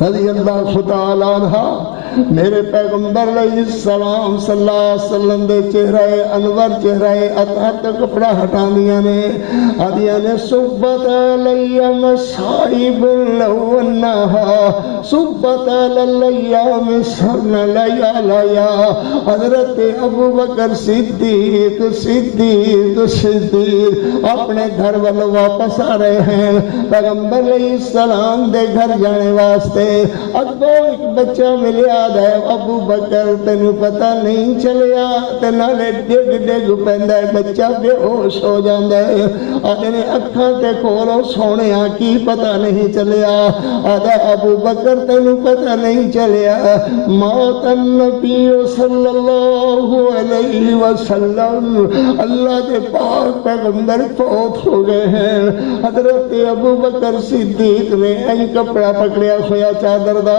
رضی اللہ تعالی عنہ میرے پیغمبر علیہ السلام صلی اللہ علیہ وسلم دے چہرہ انور چہرہ اطہر تے کپڑا ہٹا دیا نے آدیا نے صبت علیہ مصائب لونہا صبت علیہ مصرن لیا حضرت ابو بکر صدیق اپنے گھر والوں واپس آ رہے ہیں پیغمبر علیہ السلام دے گھر جانے واسطے ابو ایک بچہ ملیا ہے ابو بکر تینوں پتہ نہیں چلیا تے نالے ڈگ ڈگ پیندا ہے بچہ بے ہوش ہو جاندا ہے آدھے اکھاں تے کھولو سونیا کی پتہ نہیں چلیا آدھا ابو بکر تینوں پتہ نہیں چلیا موت النبی صلی اللہ علیہ وسلم اللہ کے پاک پیغمبر فوت ہو گئے ہیں حضرت ابو بکر صدیق نے این کپڑا پکڑیا ہویا چادر دا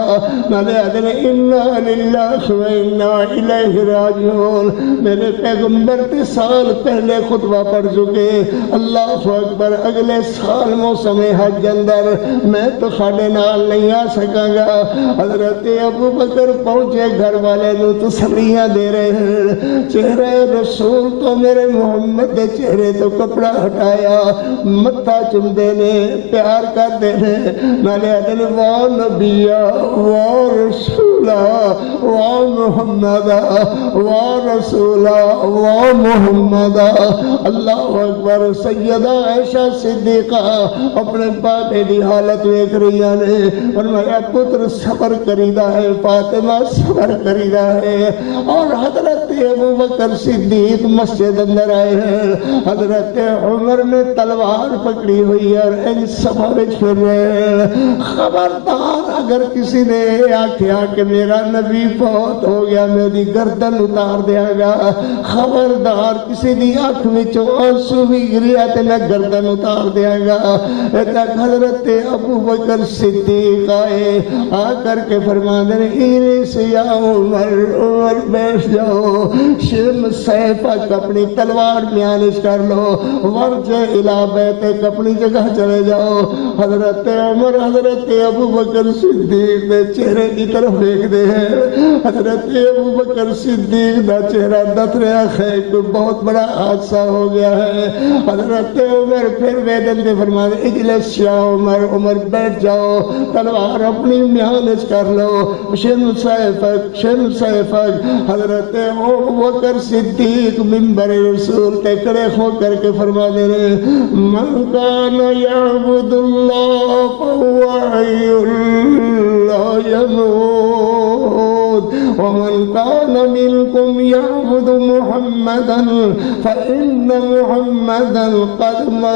نالے آدھے انا للہ و انا الیہ راجعون میرے پیغمبر تے سال پہلے خطبہ پڑھ چکے اللہ اکبر اگلے سال موسم حج اندر میں تو ساڑے نال نہیں آ سکاں گا حضرت ابو بکر پہنچے گھر والے نو تسلیاں دے رہے ہیں چہرہ رسول تو میرے محمد دے چہرے تو کپڑا ہٹایا متھا چمدے نے پیار کر دے نے نالے عدل وا نبیہ وا رسولہ وا محمدہ وا رسولہ وا محمدہ اللہ اکبر سیدہ عائشہ صدیقہ اپنے باپے دی حالت ویکھ رہی نے اور میرا پتر صبر کریدا ہے فاطمہ صبر کریدا ہے اور حضرت ابو بکر صدیق مسجد اندر آئے ہیں حضرت عمر نے تلوار پکڑی ہوئی ہے اور ان سبھا وچ پھر رہے ہیں خبردار اگر کسی نے آکھیا کہ میرا نبی فوت ہو گیا میں دی گردن اتار دیا گا خبردار کسی دی آنکھ وچوں آنسو بھی گریا تے میں گردن اتار دیا گا تک حضرت ابو بکر صدیق آئے آ کر کے فرما دے ایرس یا عمر عمر بیٹھ جاؤ شم سیفک اپنی تلوار میانش کر لو ورجع الہ بیتک اپنی جگہ چلے جاؤ حضرت عمر حضرت ابو بکر صدیق دے چہرے کی طرف دیکھ دے ہیں حضرت ابو بکر صدیق دا چہرہ دت رہا ہے کوئی بہت بڑا حادثہ ہو گیا ہے حضرت عمر پھر ویدن دے فرما دے اجلس یا عمر عمر بیٹھ جاؤ تلوار اپنی میانش کر لو شن سیفک حضرت ابو بکر صدیق منبر رسول تے کڑے ہو کر کے فرما دے رہے من کان یعبد اللہ فهو حی لا يموت ومن كان منكم يعبد محمدا فإن محمدا قد مات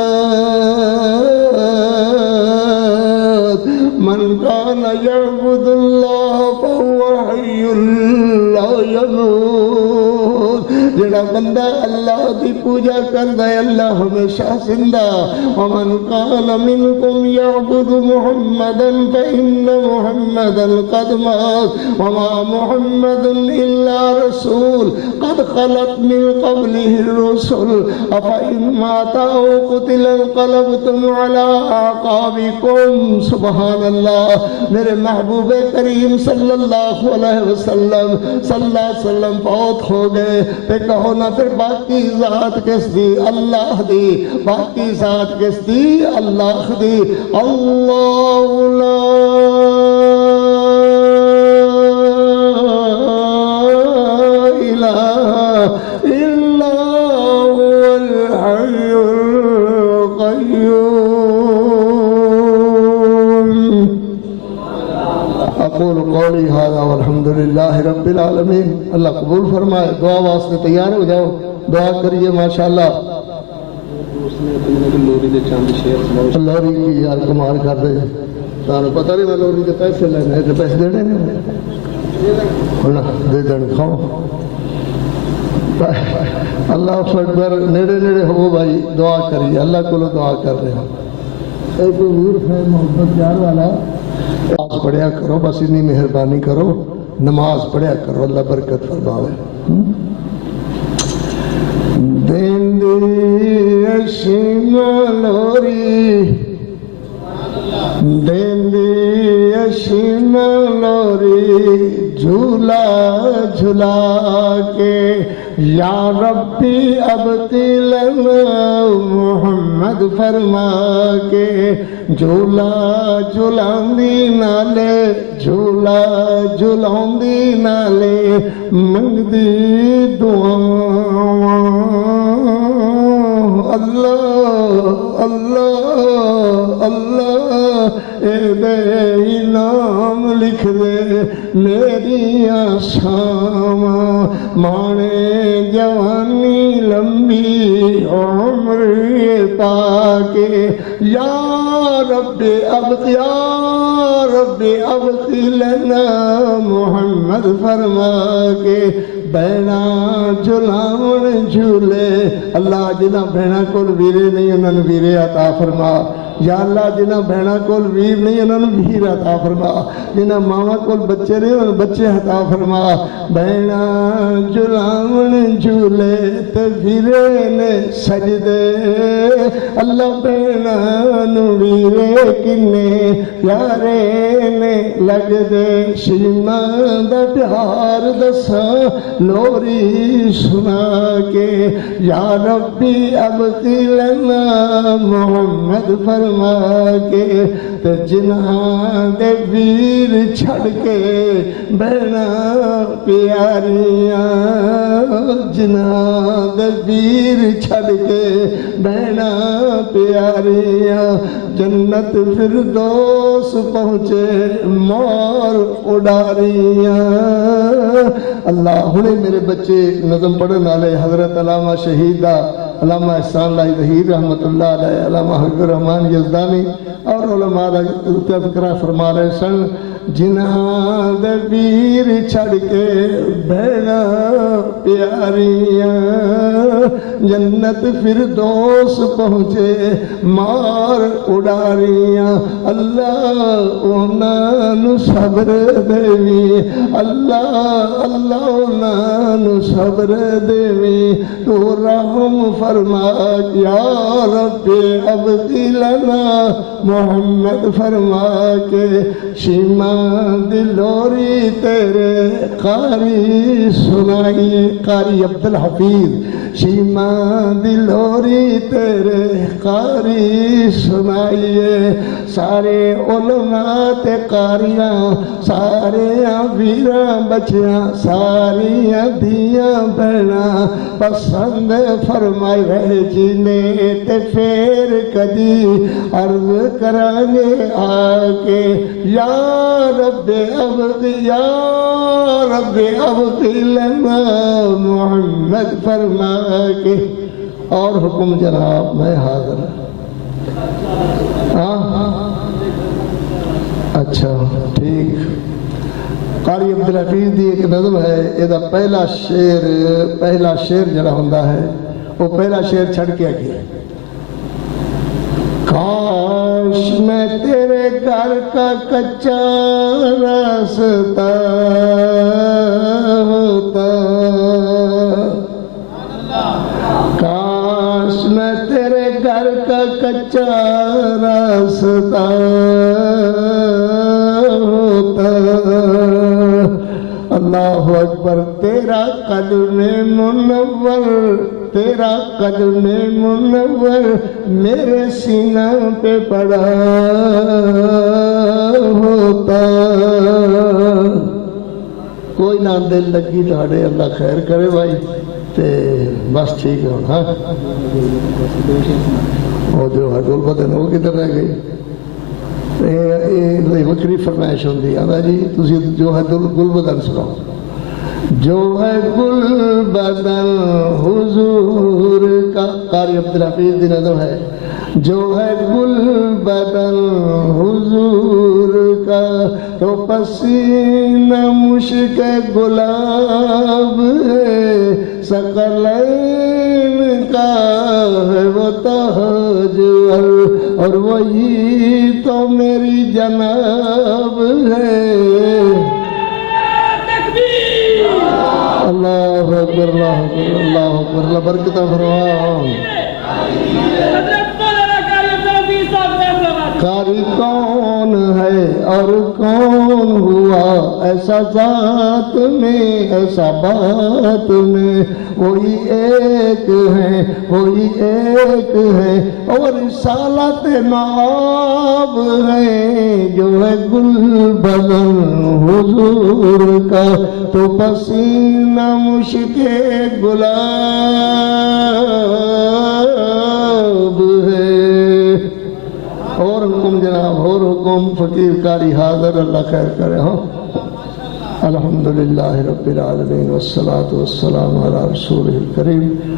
من كان يعبد الله فهو حي لا يموت جڑا بندہ اللہ کی پوجا کردا ہے اللہ ہمیشہ زندہ ومن كان منكم يعبد محمدا فإن محمدا قد مات وما محمد إلا رسول قد خلت من قبله الرسل أفإن مات أو قتل انقلبتم على أعقابكم سبحان اللہ میرے محبوب کریم صلی اللہ علیہ وسلم فوت ہو گئے پھر کہو نا پھر باقی ذات کس دی اللہ دی باقی ذات کس دی اللہ دی اللہ لا اقول قولی هذا والحمد للہ رب العالمین اللہ قبول فرمائے دعا واسطے تیار ہو جاؤ دعا کریے ماشاءاللہ لوری کی یار کمال کر دے تانوں پتہ نہیں میں لوری کے پیسے لینے تے پیسے دینے نہیں دے دین کھاؤ اللہ اکبر نیڑے نیڑے ہو بھائی دعا کریے اللہ کو دعا کر رہے ہیں ایک حضور ہے محبت پیار والا نماز پڑھیا کرو بس اتنی مہربانی کرو نماز پڑھیا کرو اللہ برکت فرماوے دین دی اشیم لوری دین دی اشیم نہ لوری جھولا جھلا کے یا ربی ابقی لنا محمد فرما کے جھولا جھلاندی نالے جھولا جھلاندی نالے منگدی دعاواں اللہ اللہ اللہ اے دے نام لکھ دے میریاں شاماں مانے جوانی لمبی عمر پاکے یا رب ابقی لنا محمد فرما کے بہنا جھلاون جھولے اللہ جنہ بہنا کول ویرے نہیں انہوں نے ویرے عطا فرما یا اللہ جنہ بہنا کول ویر نہیں انہوں نے ویر عطا فرما جنہ ماما کول بچے نہیں انہوں نے بچے عطا فرما بہنا جھلاون جھولے تے ویرے نے سجدے اللہ بہنا نو ویرے کنے پیارے نے لگ دے شیما دا پیار دسا لوری سنا کے یا ربی ابقی لنا محمد فرما کے تے جنہاں دے ویر چھڑ کے بہنا پیاریاں جنہاں دے ویر چھڑ کے بہنا پیاریاں جنت فردوس پہنچے مور اڈاریاں اللہ ہنے میرے بچے نظم پڑھن والے حضرت علامہ شہیدہ علامہ احسان اللہ ظہیر رحمت اللہ علیہ علامہ حبیب الرحمن یزدانی اور علماء تذکرہ فرما رہے سن جنہاں دے ویر چھڑ کے بہنا پیاریاں جنت فردوس پہنچے مار اڈاریاں اللہ انہاں نو صبر دیوی اللہ اللہ انہاں نو صبر دیوی تو رحم فرما یا رب ابقی لنا محمد فرما کے شیما دلوری تیرے قاری سنائی قاری عبدالحفیظ شیما دلوری تیرے قاری سنائیے سارے علماء تے قاریاں سارے ویراں بچیاں ساریاں دھیاں بہناں پسند فرمائی رہے جینے تے پھر کدی عرض کرانگے آکے یا رب ابقی لنا محمد فرما کے اور حکم جناب میں حاضر ہاں اچھا ٹھیک قاری عبدالحفیظ دی ایک نظم ہے یہ پہلا شعر جڑا ہوندا ہے وہ پہلا شعر چھڑ کے آگے کاش میں تیرے گھر کا کچا راستہ ہوتا کاش میں تیرے گھر کا کچا راستہ ہوتا اللہ اکبر تیرا قدم منور تیرا قدم منور میرے سینہ پہ پڑا ہوتا کوئی نہ دل لگی تھاڑے اللہ خیر کرے بھائی تے بس ٹھیک ہے ہاں وہ جو ہے گل بدن وہ کدھر رہ گئی وکری فرمائش ہوندی آندا جی تسی جو ہے گل بدن سناؤ جو ہے گل بدن حضور کا قاری عبدالحفیظ دی نظم ہے جو ہے گل بدن حضور کا تو پسینہ مشک گلاب ہے ثقلین کا ہے وہ تاج اور وہی تو میری جناب ہے اللہ اکبر اللہ اکبر اللہ اکبر اللہ برکتہ فرماؤ قاری کون ہے اور کون ہوا ایسا ذات میں ایسا بات میں وہی ایک ہے اور رسالت ناب ہے جو ہے گل بدن حضور کا تو پسینہ مشک گلاب ہے اور حکم جناب اور حکم فقیر کاری حاضر اللہ خیر کرے ہو الحمدللہ رب العالمین والصلاة والسلام علی رسولہ الکریم